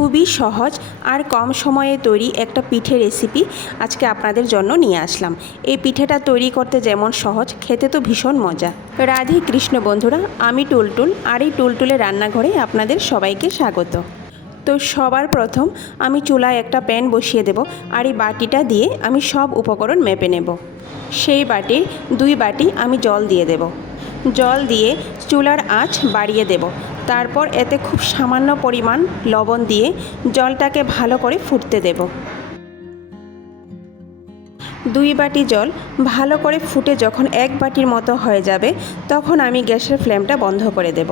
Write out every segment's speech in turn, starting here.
খুবই সহজ আর কম সময়ে তৈরি একটা পিঠে রেসিপি আজকে আপনাদের জন্য নিয়ে আসলাম। এই পিঠেটা তৈরি করতে যেমন সহজ, খেতে তো ভীষণ মজা। রাধে কৃষ্ণ বন্ধুরা, আমি টুলটুল আর এই টুলটুলে রান্নাঘরে আপনাদের সবাইকে স্বাগত। তো সবার প্রথম আমি চুলায় একটা প্যান বসিয়ে দেব আর এই বাটিটা দিয়ে আমি সব উপকরণ মেপে নেব। সেই বাটির দুই বাটি আমি জল দিয়ে দেব। জল দিয়ে চুলার আঁচ বাড়িয়ে দেব। তারপর এতে খুব সামান্য পরিমাণ লবণ দিয়ে জলটাকে ভালো করে ফুটতে দেব। দুই বাটি জল ভালো করে ফুটে যখন এক বাটির মতো হয়ে যাবে, তখন আমি গ্যাসের ফ্লেমটা বন্ধ করে দেব।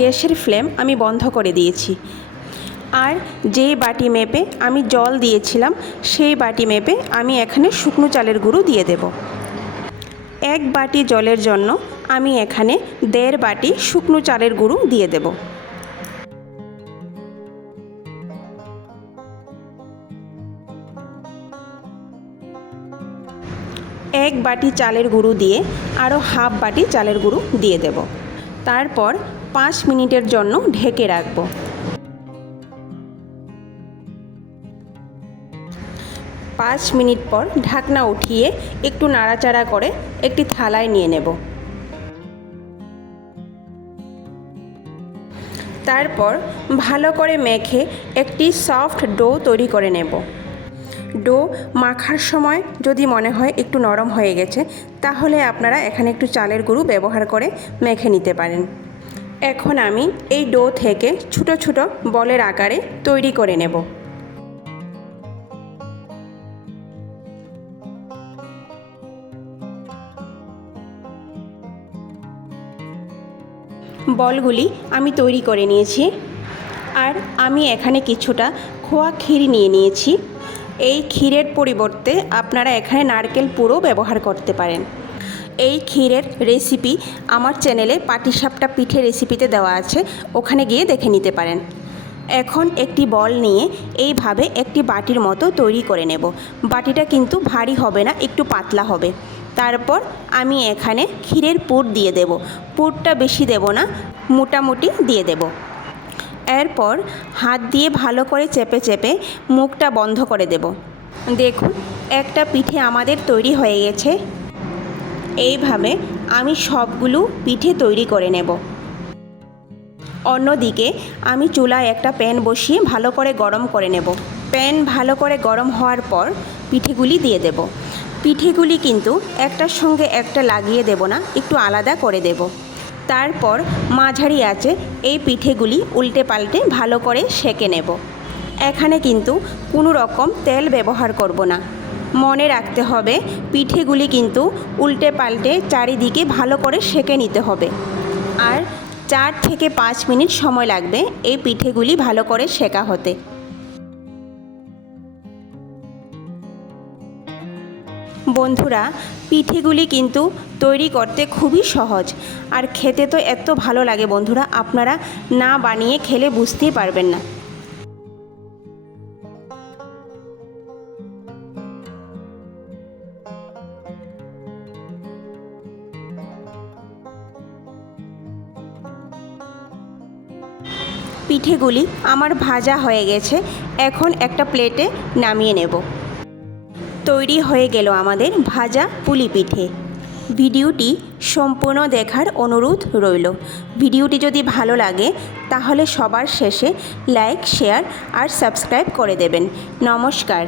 গ্যাসের ফ্লেম আমি বন্ধ করে দিয়েছি। আর যেই বাটি মেপে আমি জল দিয়েছিলাম, সেই বাটি মেপে আমি এখানে শুকনো চালের গুঁড়ো দিয়ে দেব। এক বাটি জলের জন্য আমি এখানে দেড় বাটি শুকনো চালের গুঁড়ো দিয়ে দেব। এক বাটি চালের গুঁড়ো দিয়ে আরও হাফ বাটি চালের গুঁড়ো দিয়ে দেব। তারপর পাঁচ মিনিটের জন্য ঢেকে রাখব। পাঁচ মিনিট পর ঢাকনা উঠিয়ে একটু নাড়াচাড়া করে একটি থালায় নিয়ে নেব। তারপর ভালো করে মেখে একটি সফট ডো তৈরি করে নেব। ডো মাখার সময় যদি মনে হয় একটু নরম হয়ে গেছে, তাহলে আপনারা এখানে একটু চালের গুঁড়ো ব্যবহার করে মেখে নিতে পারেন। এখন আমি এই ডো থেকে ছোটো ছোটো বলের আকারে তৈরি করে নেব। বলগুলি আমি তৈরি করে নিয়েছি। আর আমি এখানে কিছুটা খোয়া ক্ষীর নিয়ে নিয়েছি। এই ক্ষীরের পরিবর্তে আপনারা এখানে নারকেল পুরো ব্যবহার করতে পারেন। এই ক্ষীরের রেসিপি আমার চ্যানেলে পাটিসাপটা পিঠে রেসিপিতে দেওয়া আছে, ওখানে গিয়ে দেখে নিতে পারেন। এখন একটি বল নিয়ে এইভাবে একটি বাটির মতো তৈরি করে নেব। বাটিটা কিন্তু ভারী হবে না, একটু পাতলা হবে। তারপর আমি এখানে ক্ষীরের পুর দিয়ে দেব। পুরটা বেশি দেব না, মোটামুটি দিয়ে দেব। এরপর হাত দিয়ে ভালো করে চেপে চেপে মুখটা বন্ধ করে দেব। দেখুন, একটা পিঠে আমাদের তৈরি হয়ে গেছে। এইভাবে আমি সবগুলো পিঠে তৈরি করে নেব। অন্যদিকে আমি চুলায় একটা প্যান বসিয়ে ভালো করে গরম করে নেব। প্যান ভালো করে গরম হওয়ার পর পিঠেগুলি দিয়ে দেব। পিঠেগুলি কিন্তু একটার সঙ্গে একটা লাগিয়ে দেব না, একটু আলাদা করে দেব। তারপর মাঝারি আছে এই পিঠেগুলি উল্টে পাল্টে ভালো করে সেঁকে নেব। এখানে কিন্তু কোনো রকম তেল ব্যবহার করব না। মনে রাখতে হবে, পিঠেগুলি কিন্তু উল্টে পাল্টে চারিদিকে ভালো করে সেঁকে নিতে হবে। আর চার থেকে পাঁচ মিনিট সময় লাগবে এই পিঠেগুলি ভালো করে সেকা হতে। বন্ধুরা, পিঠেগুলি কিন্তু তৈরি করতে খুবই সহজ। আর খেতে তো এত ভালো লাগে বন্ধুরা, আপনারা না বানিয়ে খেলে বুঝতেই পারবেন না। পিঠেগুলি আমার ভাজা হয়ে গেছে, এখন একটা প্লেটে নামিয়ে নেব। তৈরি হয়ে গেল আমাদের ভাজা পুলি পিঠে। ভিডিওটি সম্পূর্ণ দেখার অনুরোধ রইল। ভিডিওটি যদি ভালো লাগে, তাহলে সবার শেষে লাইক, শেয়ার আর সাবস্ক্রাইব করে দেবেন। নমস্কার।